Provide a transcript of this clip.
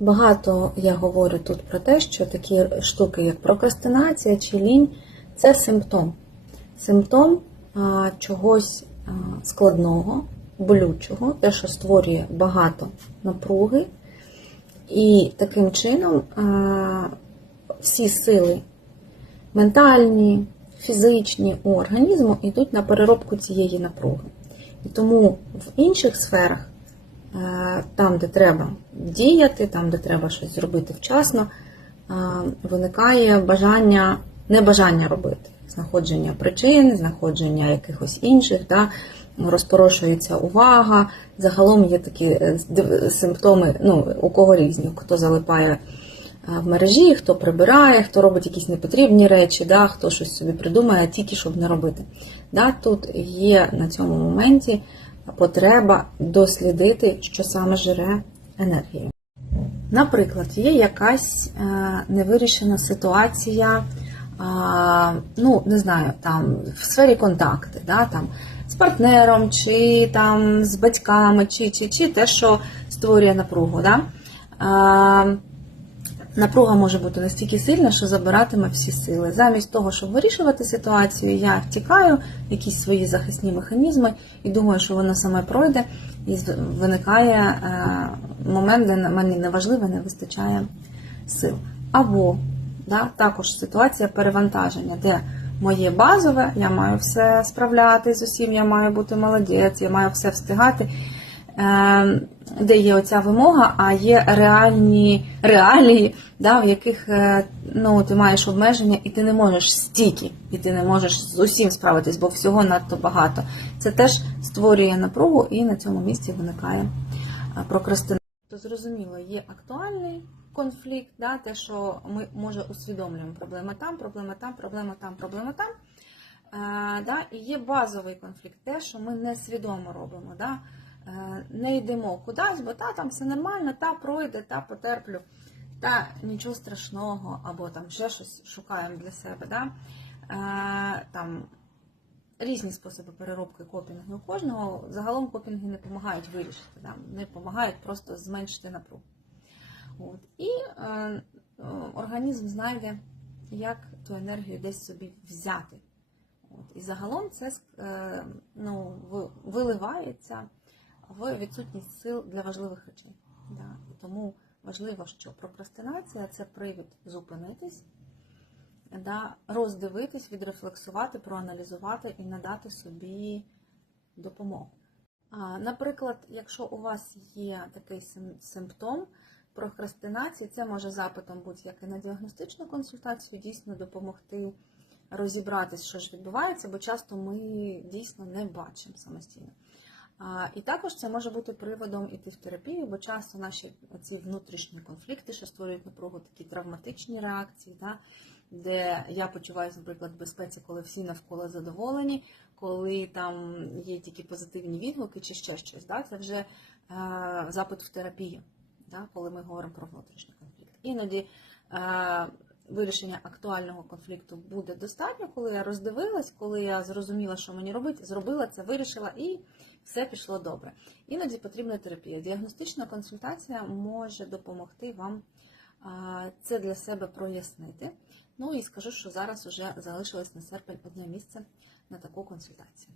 Багато я говорю тут про те, що такі штуки, як прокрастинація чи лінь, це симптом. Симптом а, чогось а, складного, болючого, те, що створює багато напруги, і таким чином а, всі сили ментальні, фізичні у організму йдуть на переробку цієї напруги. І тому в інших сферах, там, де треба діяти, там, де треба щось зробити вчасно, е, виникає бажання, небажання робити, знаходження причин, знаходження якихось інших, да, розпорошується увага. Загалом є такі е, симптоми, ну, у кого різні, хто залипає е, в мережі, хто прибирає, хто робить якісь непотрібні речі, да, хто щось собі придумає, тільки щоб не робити. Да, тут є на цьому моменті потреба дослідити, що саме жере енергію. Наприклад, є якась е, невирішена ситуація, а, ну, не знаю, там в сфері контакти, да, там, з партнером, чи там з батьками, чи, чи, чи те, що створює напругу. Да? Напруга може бути настільки сильна, що забиратиме всі сили. Замість того, щоб вирішувати ситуацію, я втікаю в якісь свої захисні механізми і думаю, що воно саме пройде, і виникає е, момент, де мені неважливо, не вистачає сил. Або да, також ситуація перевантаження, де моє базове, я маю все справляти з усім, я маю бути молодець, я маю все встигати. Е, де є оця вимога, а є реальні реалії, да, в яких е, ну, ти маєш обмеження, і ти не можеш стільки, і ти не можеш з усім справитись, бо всього надто багато. Це теж створює напругу, і на цьому місці виникає е, прокрастинація. То зрозуміло, є актуальний конфлікт, да, те, що ми може усвідомлюємо проблема там, проблема там, проблема там, проблема там. Е, да, і є базовий конфлікт, те, що ми несвідомо робимо. Да? Е, не йдемо кудись, бо та там все нормально, та пройде, та потерплю, та нічого страшного, або там ще щось шукаємо для себе. Да? Е, там різні способи переробки копінгу у кожного. Загалом копінги не допомагають вирішити, да? не допомагають просто зменшити напругу. От. І е, організм знайде, як ту енергію десь собі взяти. От. І загалом це е, ну, виливається в відсутність сил для важливих речей. Да. І тому важливо, що прокрастинація це привід зупинитись, да, роздивитись, відрефлексувати, проаналізувати і надати собі допомогу. Наприклад, якщо у вас є такий сим- симптом прокрастинації, це може запитом бути як і на діагностичну консультацію, дійсно допомогти розібратись, що ж відбувається, бо часто ми дійсно не бачимо самостійно. І також це може бути приводом іти в терапію, бо часто наші ці внутрішні конфлікти, що створюють напругу, такі травматичні реакції, да, де я почуваюся, наприклад, в безпеці, коли всі навколо задоволені, коли там є тільки позитивні відгуки чи ще щось. Да, це вже е, запит в терапію, да, коли ми говоримо про внутрішній конфлікт. Іноді е, вирішення актуального конфлікту буде достатньо, коли я роздивилась, коли я зрозуміла, що мені робити, зробила це, вирішила і все пішло добре. Іноді потрібна терапія. Діагностична консультація може допомогти вам це для себе прояснити. Ну і скажу, що зараз вже залишилось на серпень одне місце на таку консультацію.